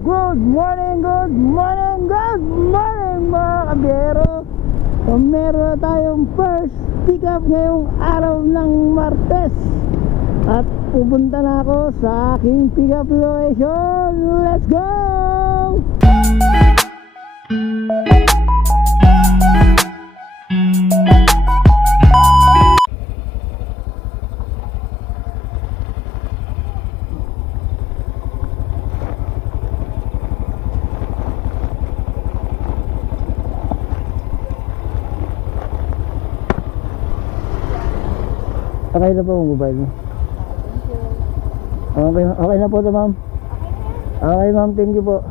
Good morning mga kabiyero. So meron na tayong first pick up ngayong araw ng Martes. At pupunta na ako sa aking pick up location. Let's go! Okay na po ang mobile mo. Okay na po ito, ma'am. Okay, ma'am, thank you po.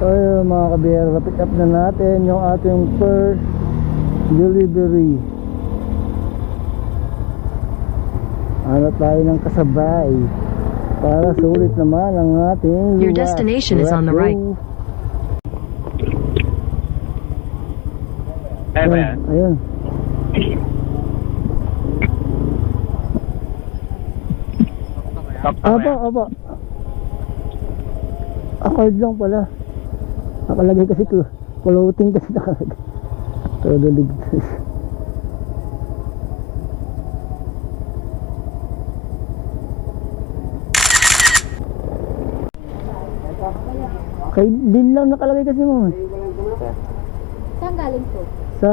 So mga kabiyero, pick up na natin yung ating first delivery. Ano tayo ng kasabay para sulit naman ang ating Your destination is on the right. Ayun. Opo. Accord lang pala. Nakalagay kasi ko. Floating kasi nakalagay. Todo ligtas. Kay din lang nakalagay kasi mo. Saan galing to? Sa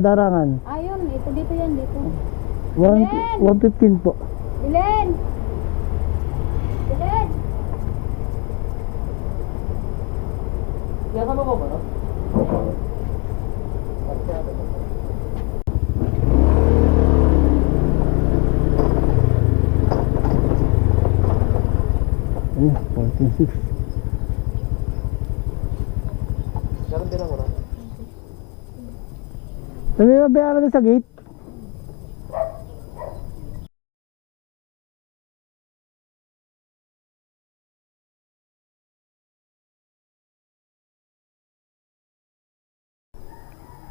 Darangan. Ayun, dito yan, dito. 115 po. Bilen! Bilen! Kasama mo ba, no? Ayun, 46. Garon din ako na. Sabi mo, bayaran na sa gate?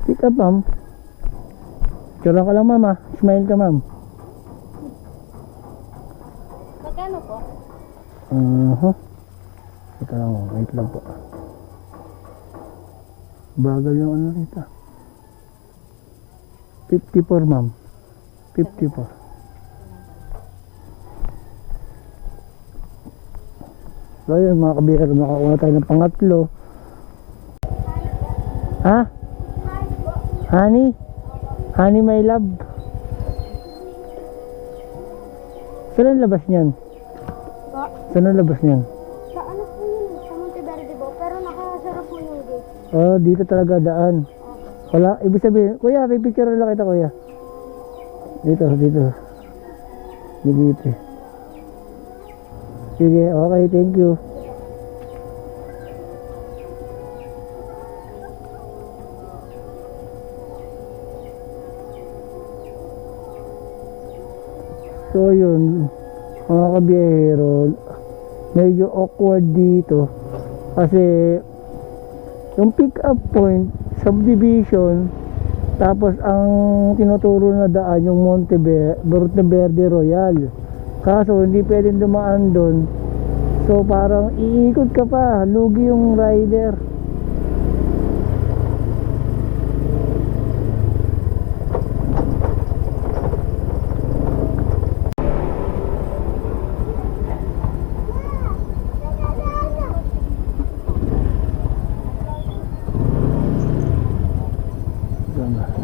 Pick up, ma'am. Tsura ka lang, ma'am, ah. Smile ka, ma'am. Magkano po? Ito lang, wait lang po. Bagal yung ano rito. 54, ma'am. 54. So yun mga kabiyero, nakakuha tayo ng pangatlo. Ha? Honey? Honey my love. Saan ang labas niyan? Po? Saan ang labas niyan? Sa ano po yun? Sa Monteverde po. Pero nakasarap po yung gate. Oh, dito talaga daan. Wala, ibig sabihin, kuya, may picture lang kita, kuya. Dito. Dito. Sige, okay, thank you. So yun, mga kabiyero, medyo awkward dito kasi yung pick up point, subdivision, tapos ang tinuturo na daan yung Monteverde Royal, kaso hindi pwedeng dumaan doon, so parang iikot ka pa, lugi yung rider.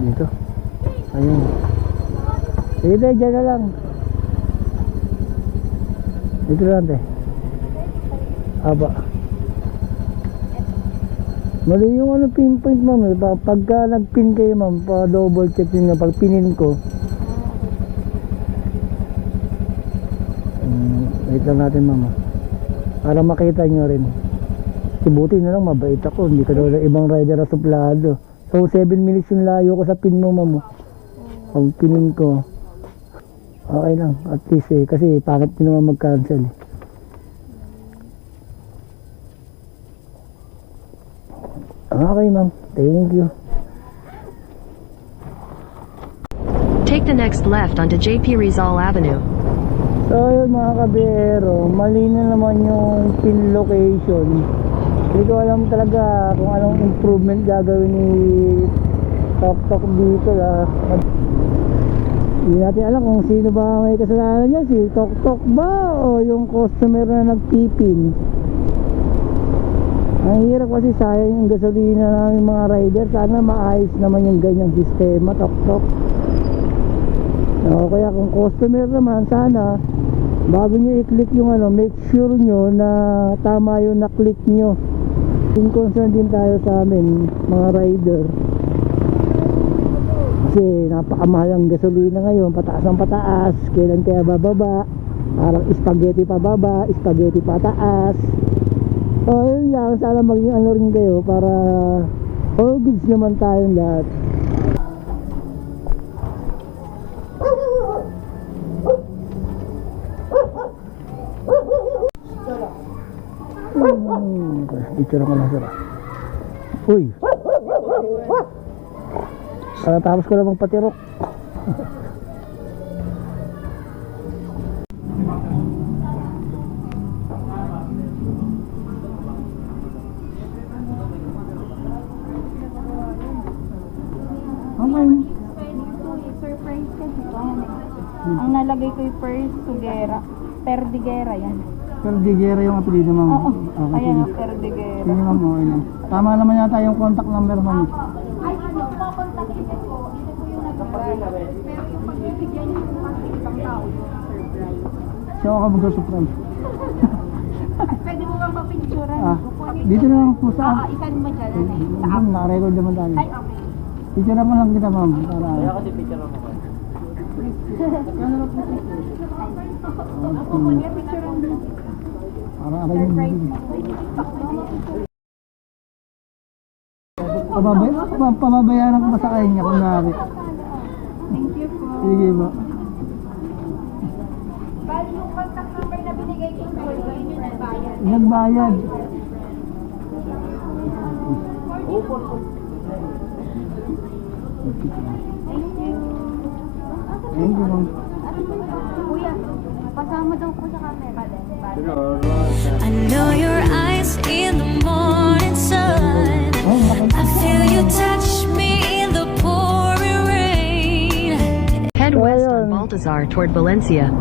Dito. Ayun. Sige, dyan na lang. Dito lang, te. Aba. Mali yung ano pinpoint, ma'am. Pagka nag-pin kayo, ma'am, pa-double check nyo pag pinin ko. Wait lang natin, ma'am. Para makita nyo rin. Sibuti na lang, mabait ako. Hindi ka daw ibang rider na suplado. So 7 minutes yung layo ko sa pin mo, ma'am. Pag pinin ko, okay lang, at least kasi bakit di naman mag-cancel. Okay, ma'am, thank you. Take the next left onto JP Rizal Avenue. So yun mga kabiyero, mali na naman yung pin location. Hindi ko alam talaga kung anong improvement gagawin ni Tok dito lah. Hindi natin alam kung sino ba may kasalanan niya, si Tok ba o yung customer na nagpipin. Ang hirap kasi, sayang yung gasolina namin mga rider. Sana maayos naman yung ganyang sistema, Tok. O kaya kung customer naman, sana bago nyo i-click yung make sure nyo na tama yung na-click nyo. Yung concern din tayo sa amin mga rider, kasi napakamahal ang gasolina ngayon, pataas ang pataas. Kailan kaya bababa? Parang spaghetti pababa, spaghetti pataas. So yun lang, sana maging rin kayo para all goods naman tayong lahat. Picture ko lang sila. Uy, tapos ko lang magpatirok. Okay. Surprise kasi ito. Ang nalagay ko yung first Sugera. Perdigera yan. Perdigera yung apelido, ma'am. Oo. Okay, Ayan, sige. Perdigera. Sige, ma'am. Okay na. Tama naman yata yung contact number, ma'am. Ay, pakontakin ko. Ito po yung nag-surprise. Pero yung pagbibigyan nyo po kasi ibang tao yung surprise. Siya ako mag-surprise. Pwede mo bang mapicturean? Dito na lang po sa... Isan mo dyan. Ma'am, naka-record naman tayo. Ay, okay. Picture mo lang kita, ma'am. Para... Kaya kasi picture mo ko. Ako po niya picturean mo. Para akin yung... Surprise. Pamabayaran ko ba sa kanya kung nari? Thank you po. Sige ba? Bali yung contact number na binigay ko sa iyo, yun yung nagbayad. Nagbayad. Thank you, ma'am. Kuya, pasama daw po sa camera din. I know your eyes in the morning sun. I feel you touch me in the pouring rain. Head west Ayun. on Baltazar toward Valencia.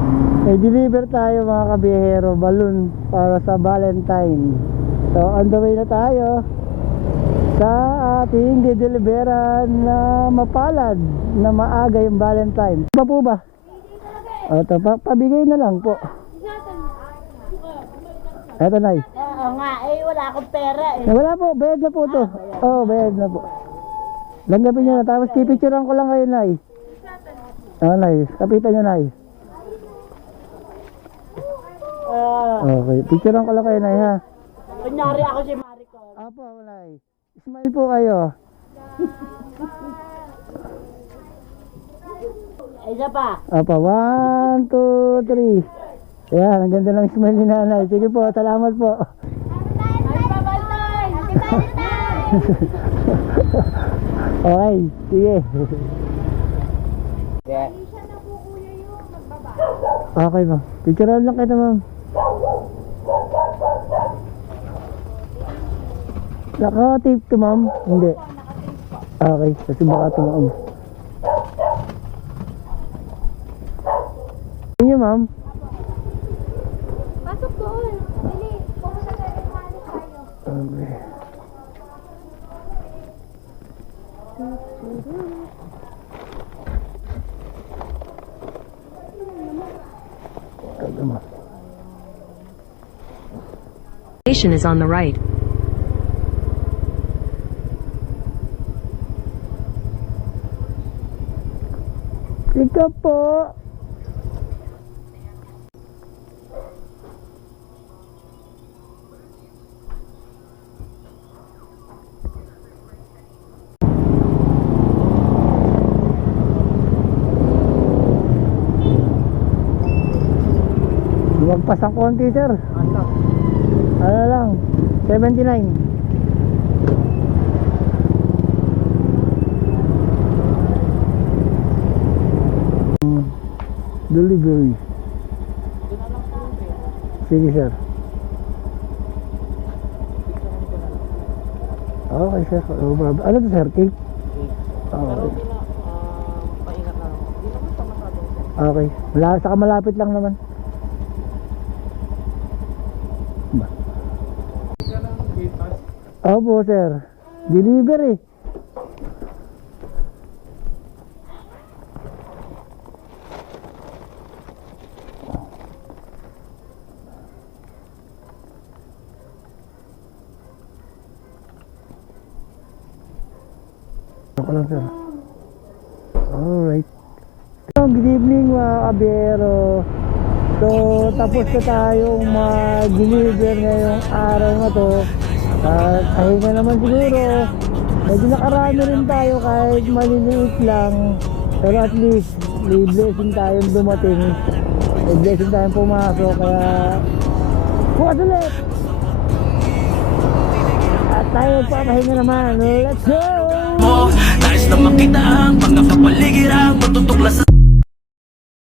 May deliver tayo mga kabiyero, balloon para sa Valentine. So on the way na tayo sa ating dideliveran na mapalad na maaga yung Valentine. Ba po ba? O ito, pabigay na lang po. Eto na eh. Oo nga, wala akong pera eh. Wala po, bayad na po to. Oo, bayad na po. Langgapin nyo na, tapos pipicturean ko lang kayo, Nay. Oo, Nay, kapitan nyo, Nay. Okay, picturean ko lang kayo, Nay, ha. Kunyari ako si Maricol. Apo, Nay. Smile po kayo. Isa pa. Apo, 1, 2, 3. Yan, ang ganda ng smile ni Nanay. Sige po, salamat po. Happy Valentine! Happy Valentine! Okay, sige. Okay, ma'am. Picturean lang kita, ma'am. Naka-tape to, ma'am? Hindi. Okay, kasi baka tumaog. Inyo, ma'am. Pasok doon. Dali. Pumunta tayo ng mali tayo. Okay. Taga, ma'am. Station is on the right. Ika po. Lumagpas ang konti, sir. Ano lang, 79. Delivery. Sige, sir. Okay, sir. Ano to, sir? Cake? Okay. Paingat na ako. Hindi naman sa masyadong sir. Okay. Saka malapit lang naman. Ba? Opo, sir. Delivery. Ako lang, sir. Alright. Good evening, mga kabiyero. So, tapos na tayong mag-deliver ngayong araw na to. At pahinga naman siguro. Medyo nakarami rin tayo kahit maliliit lang. Pero at least, may blessing tayong dumating. May blessing tayong pumasok. Kaya, bukas ulit! At tayo papahinga naman. Let's go! Nais na makita ang mga kapaligiran, matutuklas sa